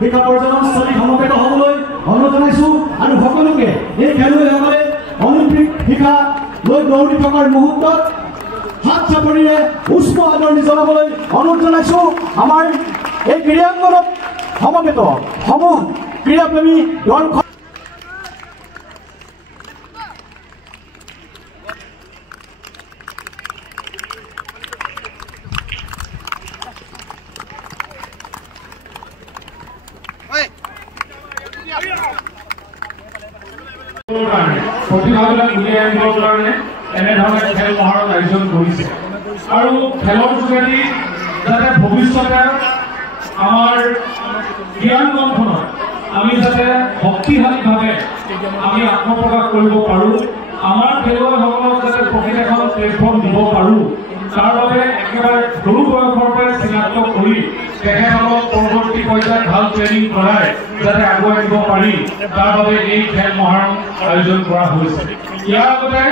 শিক্ষা পৰ্যটনস্থলী সমবেত হ'বলৈ অনুৰোধ জনাইছোঁ আৰু সকলোকে এই খেলুৱৈসকলে অলিম্পিক শিক্ষা লৈ দৌৰি থকাৰ মুহূৰ্তত হাত চাপৰিৰে উষ্ম আদৰণি জনাবলৈ অনুৰোধ জনাইছোঁ। আমাৰ এই ক্ৰীড়াংগনত সমবেত সমূহ ক্ৰীড়াপ্ৰেমী দলখন প্ৰতিভাবিলাক উলিয়াই আনিবৰ কাৰণে এনেধৰণে খেল মহাৰণ আয়োজন কৰিছে আৰু খেলৰ যোগেদি যাতে ভৱিষ্যতে আমাৰ ক্ৰীড়াংগনখনত আমি যাতে শক্তিশালীভাৱে আমি আত্মপ্ৰকাশ কৰিব পাৰোঁ, আমাৰ খেলুৱৈসকলক যাতে প্ৰকৃত এখন প্লেটফৰ্ম দিব পাৰোঁ, তাৰ বাবে একেবাৰে সৰু বয়সৰ পৰাই চিনাক্ত কৰি তেখেতসকলক পৰৱৰ্তী পৰ্যায়ত ভাল ট্ৰেইনিং কৰাই যাতে আগুৱাই নিব পাৰি, তাৰ বাবে এই খেল মহাৰণ আয়োজন কৰা হৈছে। ইয়াৰ আগতে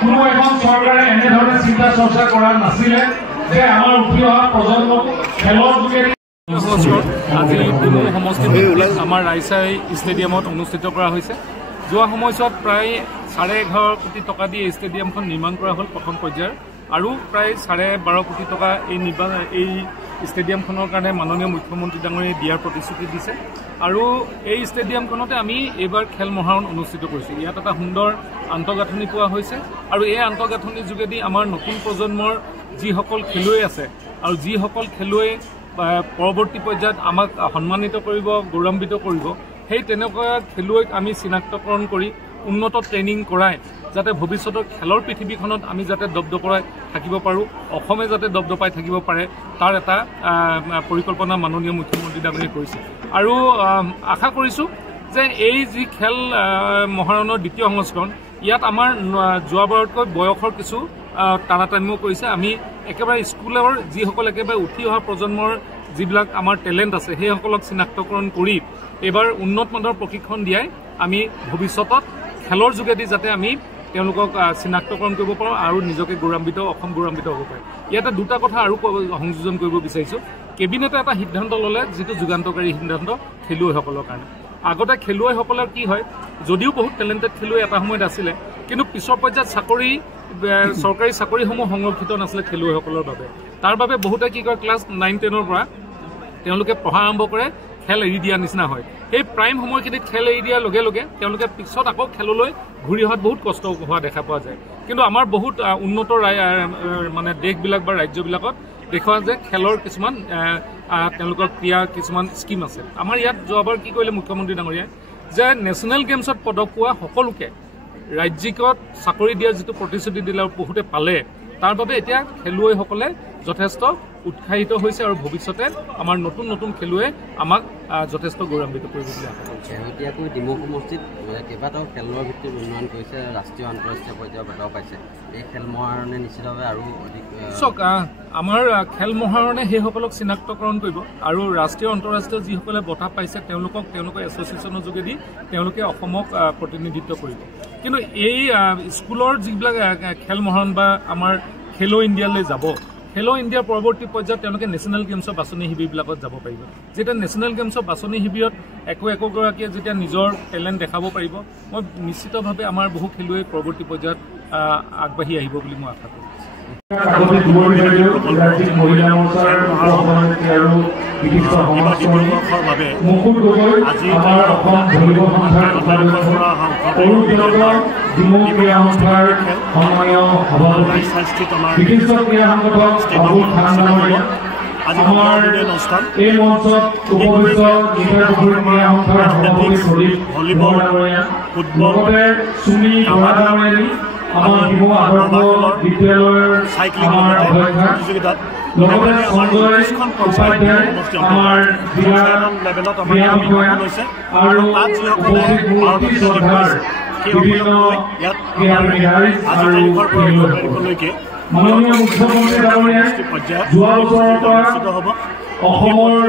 কোনো এখন চৰকাৰে এনেধৰণে চিন্তা চৰ্চা কৰা নাছিলে যে আমাৰ উঠি অহা প্ৰজন্মক খেলৰ যোগেদি আজি ডিমৌ সমষ্টিত আমাৰ ৰাইচাই ষ্টেডিয়ামত অনুষ্ঠিত কৰা হৈছে। যোৱা সময়ছোৱাত প্ৰায় 11.5 কোটি টকা দি এই ষ্টেডিয়ামখন নিৰ্মাণ কৰা হ'ল প্ৰথম পৰ্যায়ৰ, আৰু প্ৰায় 12.5 কোটি টকা এই ষ্টেডিয়ামখনৰ কাৰণে মাননীয় মুখ্যমন্ত্ৰী ডাঙৰীয়াই দিয়াৰ প্ৰতিশ্ৰুতি দিছে। আৰু এই ষ্টেডিয়ামখনতে আমি এইবাৰ খেল মহাৰণ অনুষ্ঠিত কৰিছোঁ। ইয়াত এটা সুন্দৰ আন্তঃগাঁথনি পোৱা হৈছে আৰু এই আন্তঃগাঁথনিৰ যোগেদি আমাৰ নতুন প্ৰজন্মৰ যিসকল খেলুৱৈ আছে আৰু যিসকল খেলুৱৈ পৰৱৰ্তী পৰ্যায়ত আমাক সন্মানিত কৰিব, গৌৰৱান্বিত কৰিব, সেই তেনেকুৱা খেলুৱৈক আমি চিনাক্তকৰণ কৰি উন্নত ট্ৰেইনিং কৰাই যাতে ভৱিষ্যতৰ খেলৰ পৃথিৱীখনত আমি যাতে দপদপাই থাকিব পাৰোঁ, অসমে যাতে দপদপাই থাকিব পাৰে, তাৰ এটা পৰিকল্পনা মাননীয় মুখ্যমন্ত্ৰী ডাঙৰীয়াই কৰিছে। আৰু আশা কৰিছোঁ যে এই যি খেল মহাৰণৰ দ্বিতীয় সংস্কৰণ, ইয়াত আমাৰ যোৱাবাৰতকৈ বয়সৰ কিছু তাৰতাম্য কৰিছে। আমি একেবাৰে স্কুলৰ যিসকল একেবাৰে উঠি অহা প্ৰজন্মৰ যিবিলাক আমাৰ টেলেণ্ট আছে সেইসকলক চিনাক্তকৰণ কৰি এইবাৰ উন্নত মানৰ প্ৰশিক্ষণ দিয়াই আমি ভৱিষ্যতত খেলৰ যোগেদি যাতে আমি তেওঁলোকক চিনাক্তকৰণ কৰিব পাৰোঁ আৰু নিজকে গৌৰৱান্বিত, অসম গৌৰৱান্বিত হ'ব পাৰে। ইয়াতে দুটা কথা আৰু সংযোজন কৰিব বিচাৰিছোঁ। কেবিনেটে এটা সিদ্ধান্ত ল'লে যিটো যুগান্তকাৰী সিদ্ধান্ত খেলুৱৈসকলৰ কাৰণে। আগতে খেলুৱৈসকলৰ কি হয়, যদিও বহুত টেলেণ্টেড খেলুৱৈ এটা সময়ত আছিলে, কিন্তু পিছৰ পৰ্যায়ত চৰকাৰী চাকৰিসমূহ সংৰক্ষিত নাছিলে খেলুৱৈসকলৰ বাবে। তাৰ বাবে বহুতে কি কয়, ক্লাছ 9-10ৰ পৰা তেওঁলোকে পঢ়া আৰম্ভ কৰে, খেল এৰি দিয়াৰ নিচিনা হয়। সেই প্ৰাইম সময়খিনিত খেল এৰি দিয়াৰ লগে লগে তেওঁলোকে পিছত আকৌ খেললৈ ঘূৰি অহাত বহুত কষ্ট হোৱা দেখা পোৱা যায়। কিন্তু আমাৰ বহুত উন্নত মানে দেশবিলাক বা ৰাজ্যবিলাকত দেখুওৱা যে খেলৰ কিছুমান তেওঁলোকৰ ক্ৰীড়া কিছুমান স্কিম আছে। আমাৰ ইয়াত যোৱাবাৰ কি কৰিলে মুখ্যমন্ত্ৰী ডাঙৰীয়াই, যে নেশ্যনেল গেমছত পদক পোৱা সকলোকে ৰাজ্যিকত চাকৰি দিয়াৰ যিটো প্ৰতিশ্ৰুতি দিলে আৰু বহুতে পালে, তাৰ বাবে এতিয়া খেলুৱৈসকলে যথেষ্ট উৎসাহিত হৈছে আৰু ভৱিষ্যতে আমাৰ নতুন নতুন খেলুৱৈ আমাক যথেষ্ট গৌৰৱান্বিত কৰিব বুলি আশা কৰিছোঁ। শেহতীয়াকৈ ডিমৌ সমষ্টিত কেইবাটাও খেলৰ ভিত্তিত উন্নয়ন কৰিছে, ৰাষ্ট্ৰীয় আন্তঃৰাষ্ট্ৰীয় পৰ্যায়ৰ বঁটাও পাইছে। এই খেল মহাৰণে নিশ্চিতভাৱে আৰু অধিক চাওক, আমাৰ খেল মহাৰণে সেইসকলক চিনাক্তকৰণ কৰিব আৰু ৰাষ্ট্ৰীয় আন্তঃৰাষ্ট্ৰীয় যিসকলে বঁটা পাইছে তেওঁলোকৰ এছ'চিয়েশ্যনৰ যোগেদি তেওঁলোকে অসমক প্ৰতিনিধিত্ব কৰিব। কিন্তু এই স্কুলৰ যিবিলাক খেল মহাৰণ বা আমাৰ খেলো ইণ্ডিয়ালৈ যাব, খেলো ইণ্ডিয়াৰ পৰৱৰ্তী পৰ্যায়ত তেওঁলোকে নেশ্যনেল গেমছৰ বাছনি শিবিৰবিলাকত যাব পাৰিব। যেতিয়া নেশ্যনেল গেমছৰ বাছনি শিবিৰত একোগৰাকীয়ে যেতিয়া নিজৰ টেলেণ্ট দেখাব পাৰিব, মই নিশ্চিতভাৱে আমাৰ বহু খেলুৱৈ পৰৱৰ্তী পৰ্যায়ত আগবাঢ়ি আহিব বুলি মই আশা কৰোঁ। মহিলা মৰ্চাৰ সভাপতি আৰু বিশিষ্ট সমাজকৰ্মী মুকুল গগৈ, আমাৰ অসম ভলীবল সন্থাৰ উপাধ্যক্ষ, অৰুণ দত্ত, ডিমৌ ক্ৰীড়া সন্থাৰ সন্মানীয় সভাপতি, বিশিষ্ট ক্ৰীড়া সংগঠক বাবুল খান ডাঙৰীয়া, আমাৰ এই মঞ্চত উপবিষ্ট ক্ৰীড়া সন্থাৰ সভাপতি প্ৰদীপ ভলীবল ডাঙৰীয়া, লগতে চুমি বৰা ডাঙৰীয়া, আমাৰ ডিমৌ আদৰ্শ বিদ্যালয়ৰ আমাৰ অধ্যক্ষা, লগতে সঞ্জয় উপাধ্যায় আমাৰ জিলা ক্ৰীড়া বিষয়া আৰু উপস্থিত মূৰ্তি শ্ৰদ্ধাৰ বিভিন্ন ক্ৰীড়াপ্ৰেমী ৰাইজ আৰু খেলুৱৈসকল। মাননীয় মুখ্যমন্ত্ৰী ডাঙৰীয়াই যোৱা বছৰৰ পৰা অসমৰ